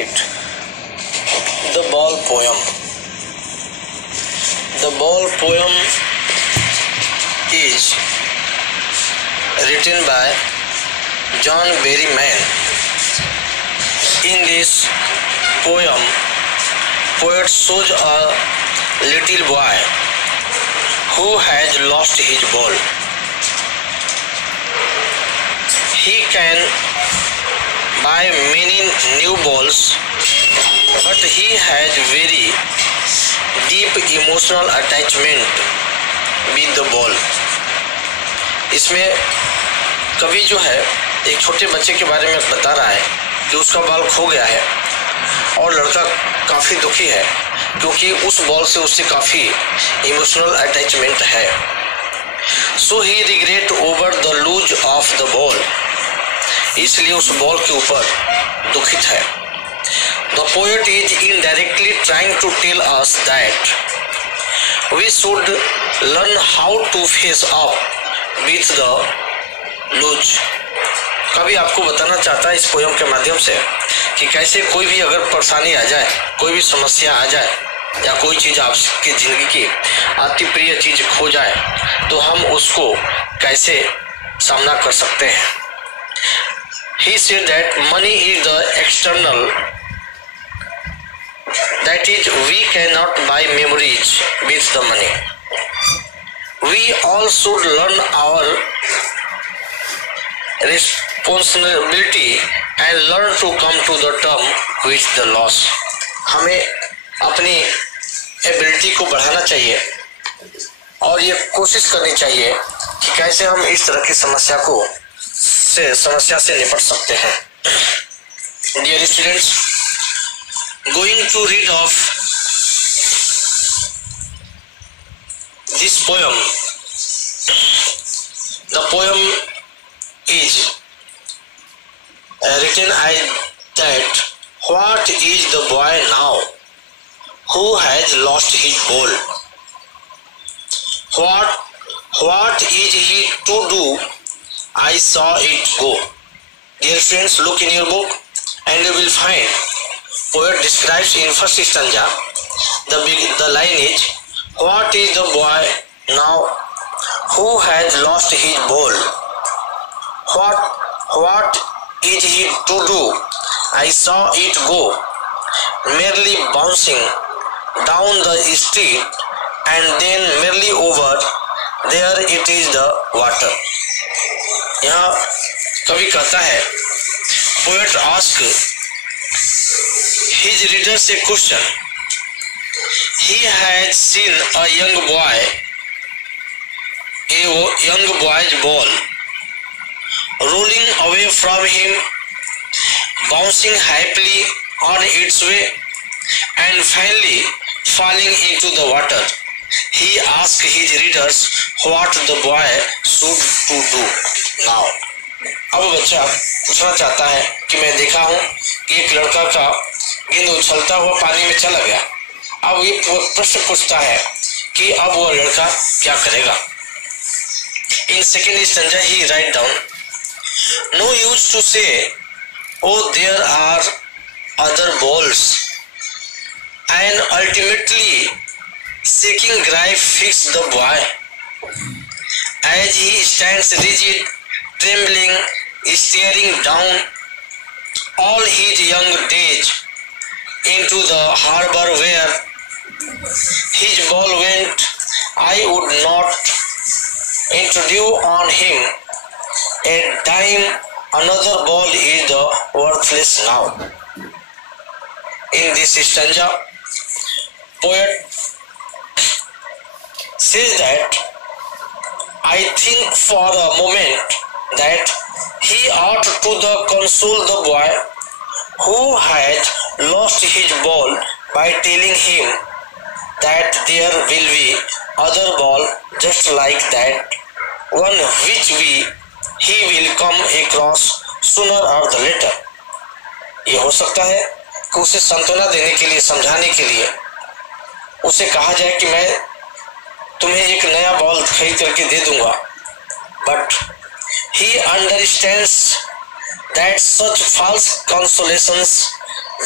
read the ball poem. The ball poem is written by John Berryman. In this poem, poet shows a little boy who has lost his ball. He can buy many new balls, but he has very deep emotional attachment with the ball. इसमें कवि जो है एक छोटे बच्चे के बारे में बता रहा है कि उसका बॉल खो गया है और लड़का काफ़ी दुखी है क्योंकि उस बॉल से उससे काफ़ी इमोशनल अटैचमेंट है. So he regret over the loss of the ball, इसलिए उस बॉल के ऊपर दुखित है. The poet is indirectly trying to tell us that we should learn how to face up with the loss. कवि आपको बताना चाहता है इस पोएम के माध्यम से कि कैसे कोई भी अगर परेशानी आ जाए, कोई भी समस्या आ जाए या कोई चीज़ आपकी ज़िंदगी की अति प्रिय चीज़ खो जाए तो हम उसको कैसे सामना कर सकते हैं. He said that money is the external, that is, we cannot buy memories with the money. We all should learn our responsibility and learn to come to the term with the loss. हमें अपनी ability को बढ़ाना चाहिए और ये कोशिश करनी चाहिए कि कैसे हम इस तरह की समस्या से निपट सकते हैं. Dear students, going to read of this poem. The poem is written as that what is the boy now who has lost his ball? What is he to do? I saw it go. Dear friends, look in your book and you will find poet describes in first stanza the line is, what is the boy now who has lost his ball? What is he to do? I saw it go, merely bouncing down the street, and then merely over there it is the water. यहाँ कवि कहता है, poet ask his readers a question. He had seen a young boy's ball rolling away from him, bouncing happily on its way, and finally falling into the water. He asked his readers what the boy should to do now. अब बच्चा पूछना चाहता है कि मैं देखा हूँ कि एक लड़का का गेंद उछलता हुआ पानी में चला गया. अब ये प्रश्न पूछता है कि अब वो लड़का क्या करेगा. In second stanza he write down, no use to say, oh there are other balls, and ultimately shaking grief fixed the boy as he stands rigid, trembling, staring down all his young days into the harbor where his ball went. I would not introduce on him a dime, another ball is the worthless now. In this stanza, poet says that I think for a moment that he ought to console the boy who had lost his ball by telling him that there will be other ball just like that one which he will come across sooner or the later. ये हो सकता है कि उसे सांत्वना देने के लिए, समझाने के लिए उसे कहा जाए कि मैं तुम्हें एक नया बॉल खरीद करके दे दूंगा, but he understands that such false consolations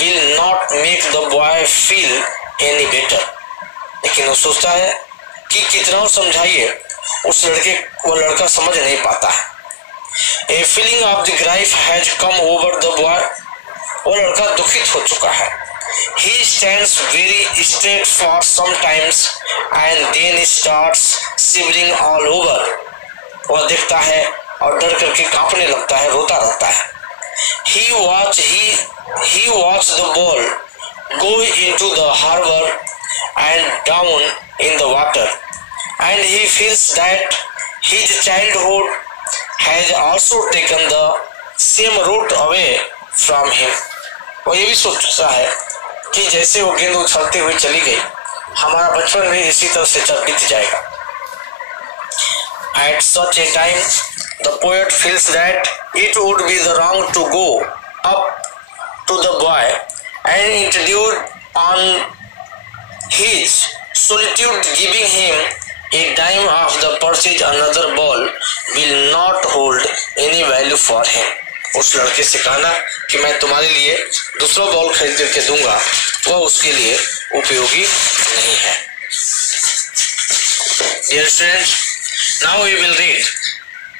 will not make the boy feel any better. लेकिन वो सोचता है कि कितना वो समझाइए वो लड़का समझ नहीं पाता है. A feeling of the grief has come over the boy. वो लड़का दुखित हो चुका है. He stands very straight for some times and then starts shivering all over. वह देखता है और डर करके कांपने लगता है, रोता रहता है. He watched the ball go into the harbor and down in the water, and he feels that his childhood has also taken the same route away from him. वो ये भी सोचता है कि जैसे वो गेंद उछलते हुए चली गई, हमारा बचपन भी इसी तरह से बीत जाएगा. At such a time, the poet feels that it would be the wrong to go up to the boy and intrude on his solitude, giving him a dime of the purchase another ball will not hold any value for him. उस लड़के से कहना कि मैं तुम्हारे लिए दूसरा ball खरीद करके दूंगा, वह उसके लिए उपयोगी नहीं है. Dear students, now we will read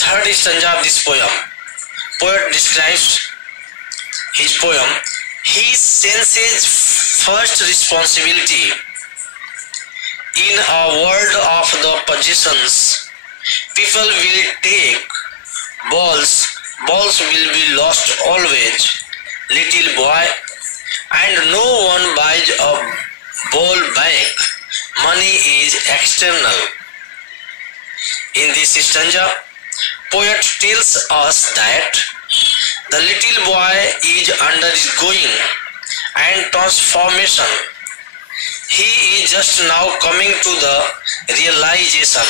third stanza of this poem. Poet describes his poem. He senses first responsibility in a world of the possessions. People will take balls will be lost always, little boy, and no one buys a ball back. Money is external. In this stanza, poet tells us that the little boy is undergoing and transformation. He is just now coming to the realization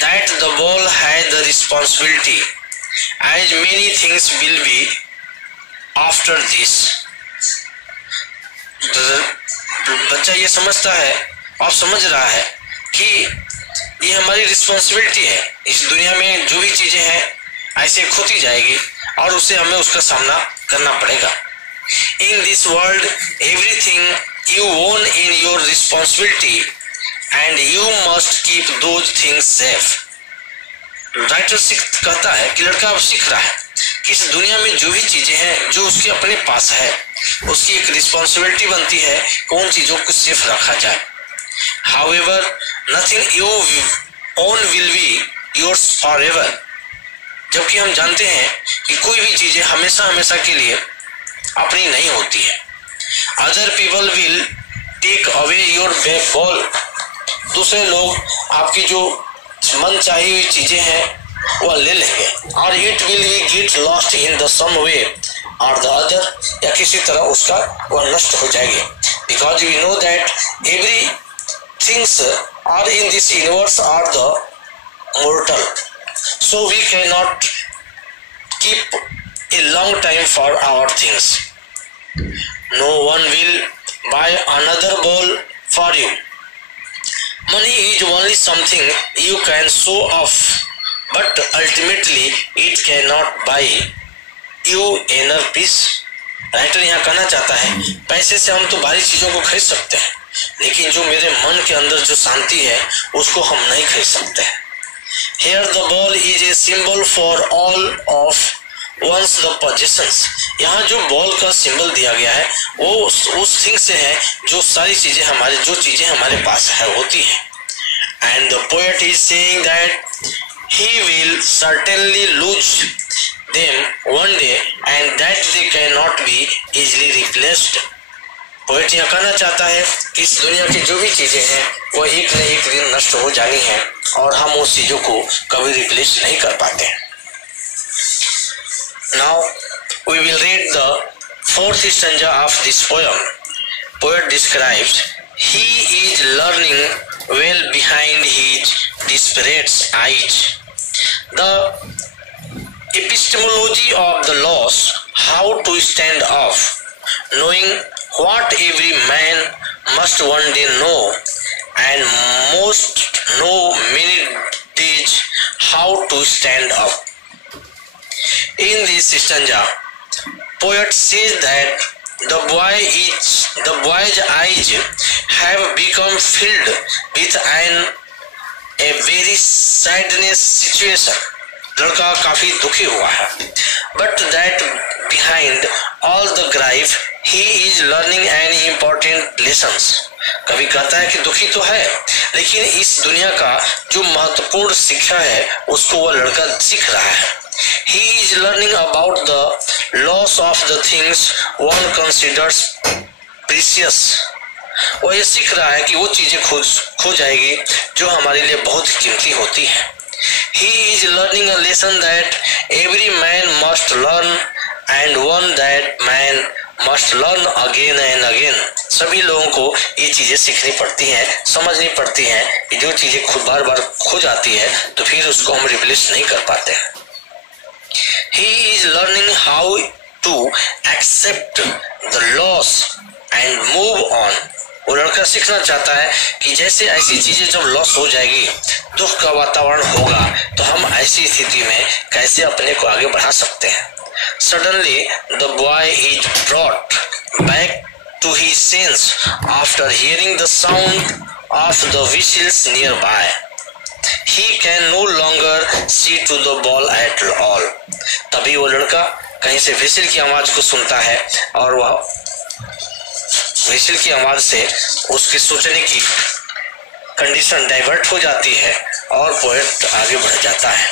that the ball has the responsibility, as many things will be after this. बच्चा ये समझता है और समझ रहा है कि ये हमारी रिस्पॉन्सिबिलिटी है. इस दुनिया में जो भी चीजें हैं ऐसे खोती जाएगी और उसे हमें उसका सामना करना पड़ेगा. In this world, everything you own in your responsibility and you must keep those things safe. Writer कहता है कि लड़का अब सीख रहा है कि इस दुनिया में जो भी चीजें हैं जो उसके अपने पास है, उसकी एक रिस्पॉन्सिबिलिटी बनती है कि उन चीजों को सेफ रखा जाए. However, nothing you own will be yours forever. जबकि हम जानते हैं कि कोई भी चीजें हमेशा के लिए अपनी नहीं होती है. Other people will take away your ball. दूसरे लोग आपकी जो मन चाही हुई चीजें हैं वह ले लेंगे, और it will be get lost in the some way or the other, या किसी तरह उसका वह नष्ट हो जाएगी. Because we know that every things are in this universe are the mortal, so we cannot keep a long time for our things. No one will buy another ball for you. Money is only something you can show off, but ultimately it cannot buy you inner peace. Writer यहाँ कहना चाहता है पैसे से हम तो बाहरी चीजों को खरीद सकते हैं, लेकिन जो मेरे मन के अंदर जो शांति है उसको हम नहीं खरीद सकते हैं. Here the ball is a symbol for all of one's the possessions. यहाँ जो बॉल का सिंबल दिया गया है वो उस थिंग से है जो सारी चीजें हमारे पास है होती है. And the poet is saying that he will certainly lose them one day and that they cannot be easily replaced. Poet यह कहना चाहता है कि इस दुनिया की जो भी चीजें हैं वो एक न एक दिन नष्ट हो जानी है और हम उस चीजों को कभी रिप्लेस नहीं कर पाते हैं. Now we will read the fourth stanza of this poem. Poet describes he is learning well behind his desperate eyes the epistemology of the loss, how to stand off, knowing what every man must one day know, and most know many days how to stand up. In this stanza, poet says that the the boy's eyes have become filled with a very sadness situation. लड़का काफी दुखी हुआ है. But that behind all the grief, he is learning an important lessons. कभी कहता है कि दुखी तो है, लेकिन इस दुनिया का जो महत्वपूर्ण शिक्षा है उसको वह लड़का सीख रहा है. He is learning about the loss of the things one considers precious. वो ये सीख रहा है कि वो चीजें खो जाएगी जो हमारे लिए बहुत कीमती होती है. He is learning a lesson that every man must learn and one that man must learn again and again. सभी लोगों को ये चीजें सीखनी पड़ती हैं, समझनी पड़ती हैं कि जो चीजें खुद बार बार खो जाती है तो फिर उसको हम रिप्लेस नहीं कर पाते हैं. He is learning how to accept the loss and move on. वो लड़का सीखना चाहता है कि जैसे ऐसी चीजें जब लॉस हो जाएगी, दुख का वातावरण होगा, तो हम ऐसी स्थिति में कैसे अपने को आगे बढ़ा सकते हैं. Suddenly, the boy is brought back to his sense after hearing the sound of the whistles nearby. He can no longer see to the ball at all. तभी वो लड़का कहीं से व्हिसिल की आवाज को सुनता है और वह व्हिसिल की आवाज से उसके सोचने की कंडीशन डाइवर्ट हो जाती है और पोएट आगे बढ़ जाता है.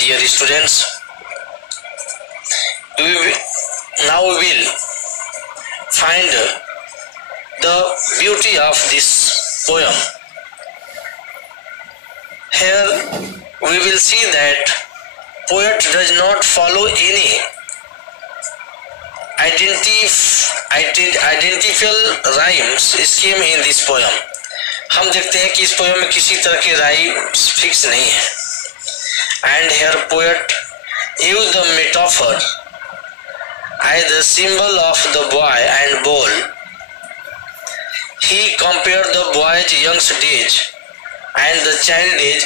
Dear students, now we will find the beauty of this poem. Here we will see that poet does not follow any identical rhymes scheme in this poem. हम देखते हैं कि इस पोएम में किसी तरह के राइम फिक्स नहीं है. And here poet use the metaphor as the symbol of the boy and ball. He compared the boy's young days and the child age